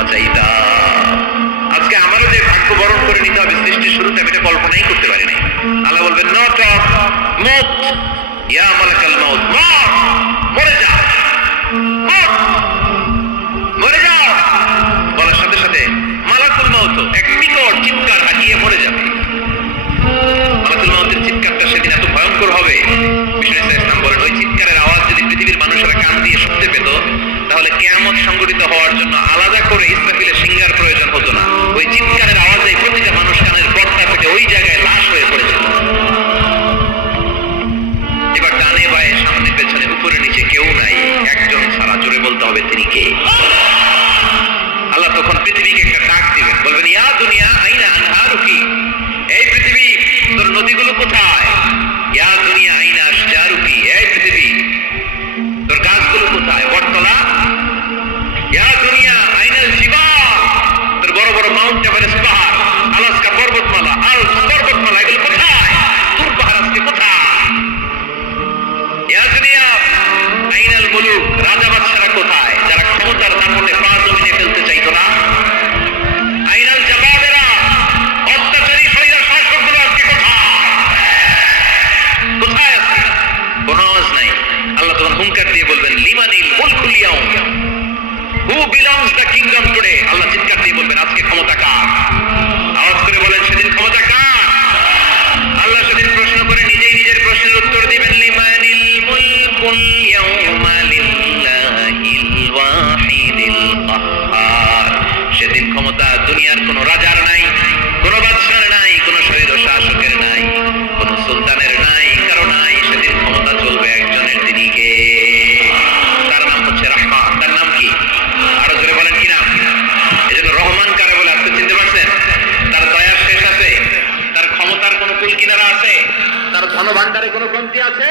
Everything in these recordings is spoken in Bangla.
ক্ষমা চাইতাম। আজকে আমারও যে ভাগ্য বরণ করে নিতে হবে সৃষ্টির শুরুতে, আমি এটা কল্পনাই করতে পারি নাই। আল্লাহ বলবেন নট অফ মত, ইয়া মালাকাল মাউত, মরে যা, মরে যাও। বলার সাথে সাথে মালাকুল মাউত এক বিকট চিৎকার হাঁকিয়ে মরে যাবে। মালাকুল মাউতের চিৎকারটা সেদিন এত ভয়ঙ্কর হবে, বিষ্ণু ইসলাম বলেন ওই চিৎকারের আওয়াজ যদি পৃথিবীর মানুষেরা কান দিয়ে শুনতে পেত, তাহলে কিয়ামত সংঘটিত হওয়ার জন্য আলাদা করে ইসরাফিলের সিংহার প্রয়োজন হতো না। ওই চিৎকারের আওয়াজে প্রতিটা মানুষ কানের পর্দা থেকে ওই জায়গায় লাশ হয়ে পড়েছিল। এবার ডানে বায়ে সামনে পেছনে উপরে নিচে কেউ নাই, একজন ছাড়া। জোরে বলতে হবে তিনি কে? আল্লাহ তখন পৃথিবীকে একটা ডাক দিবেন, বলবেন ইয়া দুনিয়া আইনা আনহারুকি, এই পৃথিবী তোর নদীগুলো কোথায়? ইয়া দুনিয়া আইনা আশজারুকি, এই পৃথিবী তোর গাছগুলো কোথায়? বটতলা। ইয়া দুনিয়া আইনাল জিবাল, তোর বড় বড় মাউন্ট এভারেস্ট পাহাড়, আলাস্কা পর্বতমালা, আলপস পর্বতমালা, এগুলো কোথায়? তুর পাহাড় আজকে কোথায়? ইয়া দুনিয়া আইনাল মুলুক, রাজা বাদশারা কোথায় যারা ক্ষমতার দাপটে পা জমিনে ফেলতে চাইতো না? আইনাল জাবাবেরা, অত্যাচারী শরীরের শাসকগুলো আজকে কোথায়? কোথায় আজকে? কোনো আওয়াজ নাই। আল্লাহ তখন হুঙ্কার দিয়ে বলবেন লিমানিল মুলকুল ইয়াউম, who belongs the kingdom today. Allah চিৎকার দিয়ে বলবেন আজকে ক্ষমতা কার? আওয়াজ করে বলেন সেদিন ক্ষমতা কার? আল্লাহ সেদিন প্রশ্ন করে নিজেই নিজের প্রশ্নের উত্তর দিবেন লিমানিল মুলকুল ইয়াউমা লিল্লাহিল ওয়াহিদিল কাহ্হার। সেদিন ক্ষমতা দুনিয়ার কোন রাজার নাই, কোন বাদশার নাই, কোন শরীর শাসকের নাই, কোন সুলতানের নাই, কারো নাই। সেদিন ক্ষমতা চলবে একজনের, তিনি কে? তার নাম হচ্ছে রহমান। তার নাম কি? আরো জোরে বলেন কি নাম? এজন্য রহমান কারে বলে আজকে চিনতে পারছেন? তার দয়ার শেষ আছে? তার ক্ষমতার কোন কুল কিনারা আছে? তার ধনভাণ্ডারে কোন কমতি আছে?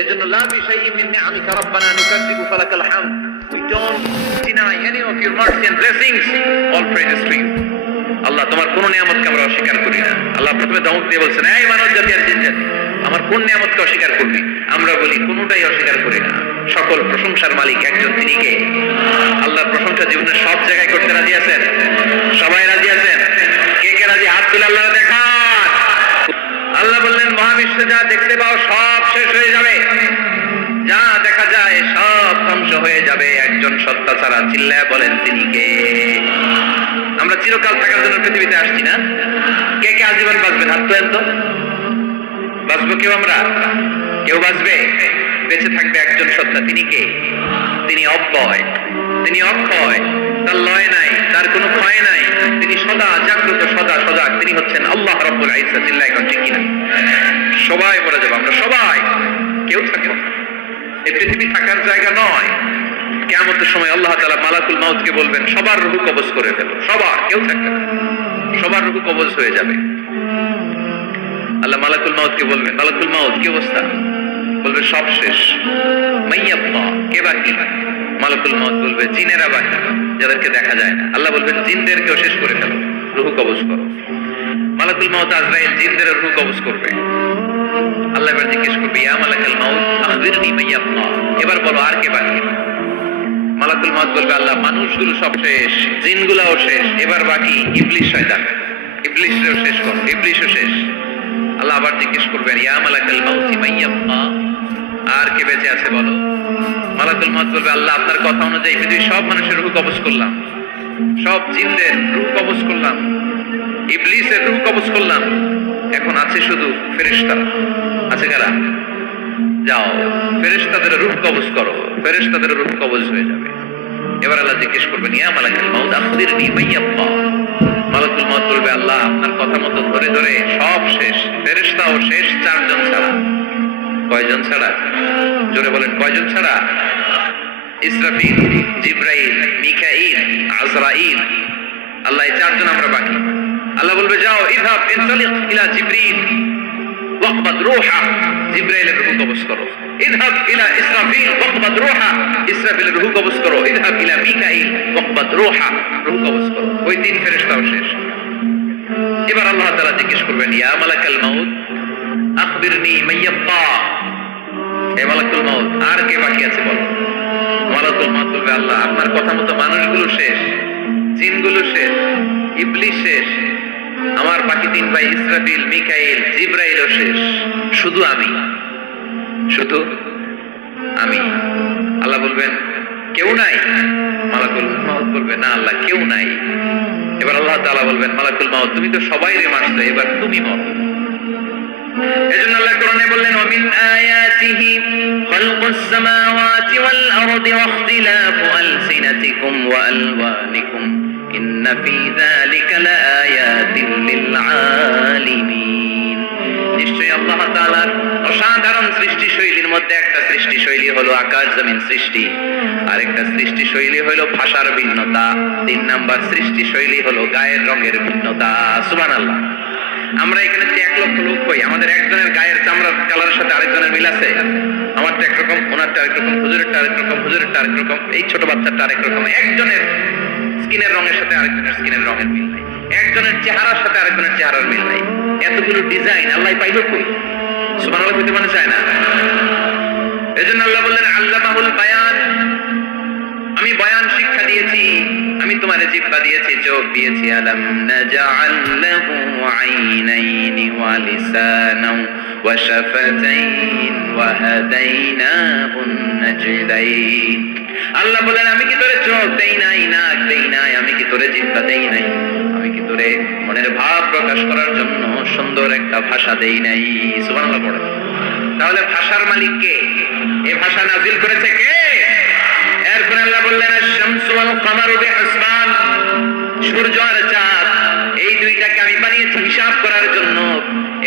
এজন্য লা বিশাইইন মিন নিআমিকা রাব্বানা নুকাযযিবু ফালাকাল হামদ। We don't deny any of your mercy and blessings. All praise to you. আল্লাহ তোমার কোন নিয়ামতকে আমরা অস্বীকার করি না। আল্লাহ প্রথমে ধমক দিয়ে বলছেন এই মানব জাতি আর জিন জাতি, আমার কোন নিয়ামতকে অস্বীকার করবি? আমরা বলি কোনটাই অস্বীকার করি না। সকল প্রশংসার মালিক একজন, তিনি কে? আল্লাহর প্রশংসা জীবনের সব জায়গায় করতে রাজি আছেন? সবাই রাজি আছেন? কে কে রাজি? হাত তুলে আল্লাহ দেখান। আল্লাহ বললেন মহাবিশ্বে যা দেখতে পাও সব শেষ হয়ে যাবে, যা দেখা যায় সব ধ্বংস হয়ে যাবে একজন সত্তা ছাড়া। চিল্লায় বলেন তিনি কে? আমরা চিরকাল থাকার জন্য পৃথিবীতে আসছি না? কে কে আজীবন বাঁচবেন? হাত তোলেন তো। বাঁচবো কেউ? আমরা কেউ বাঁচবে? বেঁচে থাকবে একজন সত্তা, তিনি কে? তিনি অব্যয়, তিনি অক্ষয়, তার লয় নাই, তার কোনো ক্ষয় নাই, তিনি সদা জাগ্রত, সদা সজাগ। তিনি হচ্ছেন আল্লাহ রাব্বুল ইজ্জত। চিল্লায় এখন ঠিক কিনা? সবাই মরে যাবো আমরা, সবাই, কেউ থাকবো না। এই পৃথিবী থাকার জায়গা নয়। কিয়ামতের সময় আল্লাহ তাআলা মালাকুল মাউতকে বলবেন সবার রূহ কবজ করে ফেলো, সবার, কেউ থাকবে না, সবার রূহ কবজ হয়ে যাবে। আল্লাহ মালাকুল মাউতকে বলবেন মালাকুল মাউত কি অবস্থা? বলবে সব শেষ। মাইয়াব্বা, কে বাকি? মালাকুল মাউত বলবে জিনেরা বাকি, যাদেরকে দেখা যায় না। আল্লাহ বলবেন জিনদেরকেও শেষ করে ফেলো, রূহ কবজ করো। মালাকুল মাউত আজরাইল জিনদের রূহ কবজ করবে। আল্লাহ এবার জিজ্ঞেস করবে ইয়া মালাকুল মাউত আখবিরনি মাইয়াব্বা, এবার বলো আর কে বাকি? মালাকুল মাউত বলবে আল্লাহ মানুষগুলো সব শেষ, জিনগুলাও শেষ, এবার বাকি ইবলিস শয়তান। ইবলিসও শেষ করো, ইবলিসও শেষ। আল্লাহ আবার জিজ্ঞেস করবেন ইয়া মালাকুল মাউত মাইয়াব্বা, আর কে বেঁচে আছে বলো? মালাকুল মাউত বলবে আল্লাহ আপনার কথা অনুযায়ী পৃথিবীর সব মানুষের রূহ কবজ করলাম, সব জিনদের রূহ কবজ করলাম, ইবলিসের রূহ কবজ করলাম, এখন আছে শুধু ফেরেশতারা। আছে কারা? যাও ফেরেশতাদের রূহ কবজ করো, ফেরেশতাদের রূহ কবজ হয়ে যাবে। এবার আল্লাহ জিজ্ঞেস করবেন ইয়া মালাকুল মাউত আখবিরনি মাইয়াব্বা। মালাকুল মাউত বলবে আল্লাহ আপনার কথা মতো ধরে ধরে সব শেষ, ফেরেশতাও শেষ, চারজন ছাড়া। কয়জন ছাড়া? জোরে বলেন কয়জন ছাড়া? ইসরাফিল, জিবরাইল, মিকাইল, আজরাইল। আল্লাহ এই চারজন আমরা বাকি। আল্লাহ বলবে যাও ইযহাব ইনতালিক ইলা জিবরিল ওয়াকবাদ রূহা, জিবরাইলের রূহ কবজ করো। ইযহাব ইলা ইসরাফিল ওয়াকবাদ রূহা, ইসরাফিলের রূহ কবজ করো। ইযহাব ইলা মিকাইল ওয়াকবাদ রূহা, রূহ কবজ করো। ওই তিন ফেরেশতাও শেষ। এবার আল্লাহ তাআলা জিজ্ঞেস করবেন ইয়া মালাকুল মাউত আখবিরনি মাইয়াব্বা, হে মালাকুল মাউত আর কে বাকি আছে বলো? মালাকুল মালাকুল মউত বলবে আল্লাহ আপনার কথা মতো মানুষগুলো শেষ, জিনগুলো শেষ, ইবলিস শেষ, আমার বাকি 3 ভাই ইসরাফিল, মিকাইল, জিবরাইলও শেষ, শুধু আমি। আল্লাহ বলবেন কেউ নাই? মালাকুল মউত বলবে না আল্লাহ কেউ নাই। এবার আল্লাহ তাআলা বলবেন মালাকুল মউত তুমি তো সবাইরে মারছো, এবার তুমি মরো। এজন্য আল্লাহ কোরআনে বললেন ওয়ামিন আয়াতিহি খালকুস সামাওয়াতি ওয়াল আরদি ওয়া ইখতিলাফু আলসিনাতিকুম ওয়া আলওয়ানিকুম ইন্না ফি যালিকা লাআয়াতিন লিল আলিমিন। নিশ্চয়ই আল্লাহ তাআলার অসাধারণ সৃষ্টি শৈলীর মধ্যে একটা সৃষ্টি শৈলী হলো আকাশ জমিন সৃষ্টি, আরেকটা সৃষ্টি শৈলী হলো ভাষার ভিন্নতা, 3 নাম্বার সৃষ্টি শৈলী হলো গায়ের রঙের ভিন্নতা। সুবহানাল্লাহ। আমরা এখানে 1 লক্ষ লোক হই, আমাদের একজনের গায়ের চামড়ার কালারের সাথে আরেকজনের মিল আছে? আমারটা একরকম, ওনারটা আরেকরকম, হুজুরেরটা আরেকরকম, হুজুরেরটা আরেকরকম, এই ছোট বাচ্চাটা আরেকরকম। একজনের স্কিনের রঙের সাথে আরেকজনের স্কিনের রঙের মিল নাই, একজনের চেহারার সাথে আরেকজনের চেহারার মিল নাই। এতগুলো ডিজাইন আল্লাহ পাইল কই? সুবহানাল্লাহ কইতে মনে চায় না? এজন্য আল্লাহ বললেন আল্লামাহুল বায়ান, আমি বয়ান শিক্ষা দিয়েছি, আমি তোমারে জিহ্বা দিয়েছি, চোখ দিয়েছি। আলাম নাজআল লাহু আইনাইনি ওয়া লিসানাও ওয়া শাফাতাইন ওয়া হাদাইনাহুন নাজদাইন। আল্লাহ বলেন আমি কি তোরে চোখ দেই নাই, নাক দেই নাই, আমি কি তোরে জিহ্বা দেই নাই, আমি কি তোরে মনের ভাব প্রকাশ করার জন্য সুন্দর একটা ভাষা দেই নাই? সুবহানাল্লাহ পড়ো। তাহলে ভাষার মালিক কে? এই ভাষা নাযিল করেছে কে? এরপর আল্লাহ বললেন আশ-শামসু ওয়াল কামারু বিহিসবান, সূর্য আর চাঁদ এই দুইটাকে আমি বানিয়েছি হিসাব করার জন্য।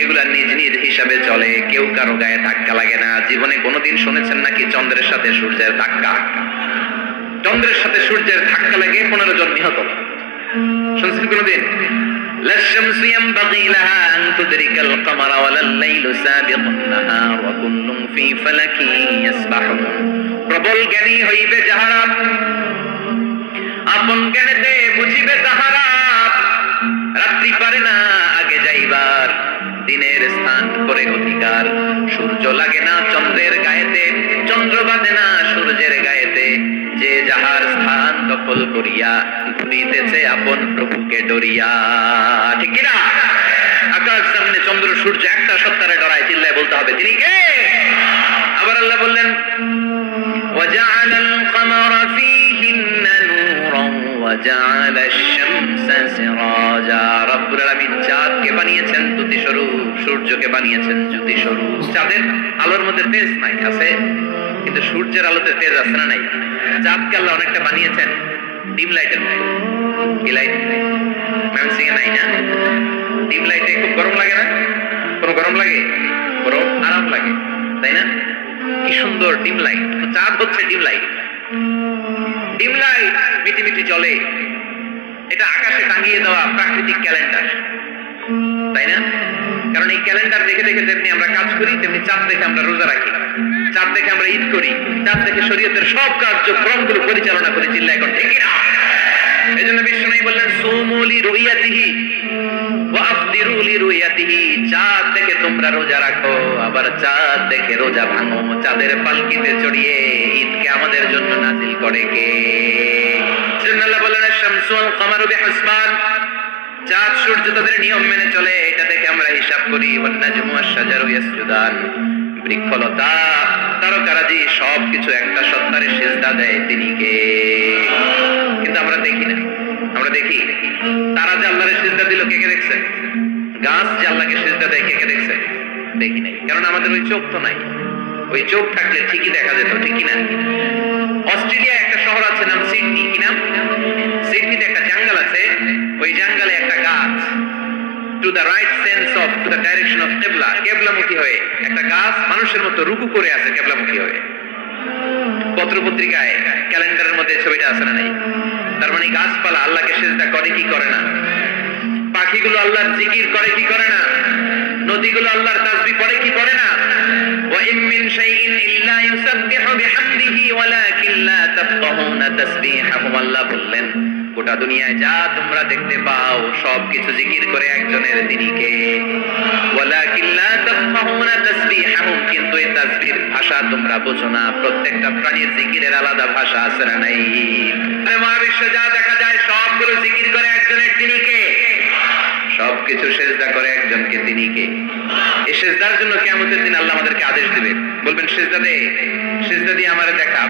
এগুলা নিজ নিজ হিসাবে চলে, কেউ কারো গায়ে ধাক্কা লাগে না। জীবনে কোনোদিন শুনেছেন নাকি চন্দ্রের সাথে সূর্যের ধাক্কা? চন্দ্রের সাথে সূর্যের ধাক্কা লাগে 15 জন নিহত। শুনছেন কোনোদিন? লাশ-শামসু ইয়ানবাগী লাহা আন তুদরিকাল কামারা ওয়ালাল লাইলু সাবিকুন নাহার ওয়া কুল্লুন ফী ফালাকিন ইয়াসবাহুন। প্রবল জ্ঞানী হইবে যাহারা, আপন জ্ঞানেতে বুঝিবে তাহারা। রাত্রি পারে না আগে যাইবার, দিনের স্থান করে অধিকার। সূর্য লাগে না চন্দ্রের গায়েতে, চন্দ্র বাঁধে না সূর্যের গায়েতে। যে যাহার স্থান দখল করিয়া ঘুরিতেছে আপন প্রভুকে ডরিয়া। ঠিক কিনা? আকাশ সামনে চন্দ্র সূর্য একটা সত্তারে ডরায়, চিল্লায় বলতে হবে তিনি কে? আবার আল্লাহ বললেন وجعل القمر فيهن نورا وجعل الشمس سراجا। রব্বুল আলামিন চাঁদকে বানিয়েছেন জ্যোতি স্বরূপ, সূর্যকে বানিয়েছেন জ্যোতি স্বরূপ। চাঁদের আলোর মধ্যে তেজ নাই, আছে, কিন্তু সূর্যের আলোতে তেজ আছে না নাই? চাঁদকে আল্লাহ অনেকটা বানিয়েছেন ডিম লাইটের মতো। কি লাইট? ম্যামসিং এ নাই না? ডিম লাইটে খুব গরম লাগে না? কোনো গরম লাগে? গরম আরাম লাগে, তাই না? কি সুন্দর ডিম লাইট। তো চাঁদ হচ্ছে ডিম লাইট। ডিম লাইট মিটি মিটি জ্বলে, এটা আকাশে টাঙিয়ে দেওয়া প্রাকৃতিক ক্যালেন্ডার, তাই না? কারণ এই ক্যালেন্ডার দেখে দেখে যেমনি আমরা কাজ করি, তেমনি চাঁদ দেখে আমরা রোজা রাখি, চাঁদ দেখে আমরা ঈদ করি, চাঁদ দেখে শরীয়তের সব কার্যক্রমগুলো পরিচালনা করি। চিল্লা এখন ঠিক না? এই জন্য বিশ্বনবী বললেন সুমু লিরুইয়াতিহি ওয়া আফতিরু লিরুইয়াতিহি। চাঁদ দেখে তোমরা রোজা রাখো, আবার চাঁদ দেখে রোজা ভাঙো। চাঁদের পালকিতে চড়িয়ে ঈদকে আমাদের জন্য নাজিল করে কে? আল্লাহ বলেন আশ-শামসু ওয়াল কামারু বিহিসবান, চাঁদ সূর্য তাদের নিয়ম মেনে চলে, এটা দেখে আমরা হিসাব করি। ওয়ান নাজমু ওয়াশ-শাজারু ইয়াসজুদান, বৃক্ষলতা তারকারাজি সবকিছু একটা সত্তারে সিজদা দেয়, তিনি কে? কিন্তু আমরা দেখি না। আমরা দেখি তারা যে আল্লাহরে সিজদা দিল, কে কে দেখছেন? গাছ যে আল্লাহকে সিজদা দেয়, কে কে দেখছেন? দেখি নাই, কারণ আমাদের ওই চোখ তো নাই। ওই চোখ থাকলে ঠিকই দেখা যেত, ঠিক না? অস্ট্রেলিয়া একটা শহর আছে নাম সিডনি, কি নাম? সিডনিতে একটা জঙ্গল আছে, ওই জঙ্গলে একটা গাছ to the right sense of to the direction of কিবলা, কিবলামুখী হয়ে একটা গাছ মানুষের মতো রুকু করে আছে কিবলামুখী হয়ে। পত্রপত্রিকায় ক্যালেন্ডারের মধ্যে ছবিটা আছে না নাই? তার মানে গাছপালা আল্লাহকে সিজদা করে কি করে না? পাখিগুলো আল্লাহর জিকির করে কি করে না? নদীগুলো আল্লাহর তাসবিহ পড়ে কি করে না? ওয়া ইম মিন শাইইন ইল্লা ইউসাব্বিহু বিহামদিহি ওয়ালাকিন লা তাফকাহুনা তাসবিহাহুম। আল্লাহ বললেন গোটা দুনিয়ায় যা তোমরা দেখতে পাও সবকিছু জিকির করে একজনের, তিনি কে? ওয়ালাকিন লা তাফকাহুনা তাসবিহাহুম, কিন্তু এই তাসবিহর ভাষা ভাষা তোমরা বোঝো না। প্রত্যেকটা প্রাণীর জিকিরের আলাদা ভাষা আছে না নাই? মহাবিশ্বে যা দেখা যায় সবগুলো জিকির করে একজনের, তিনি কে? সবকিছু সেজদা করে একজনকে, তিনি কে? এই সেজদার জন্য কিয়ামতের দিন আল্লাহ আমাদেরকে আদেশ দিবে, বলবেন সেজদা দে, সেজদা দিয়ে আমারে দেখা।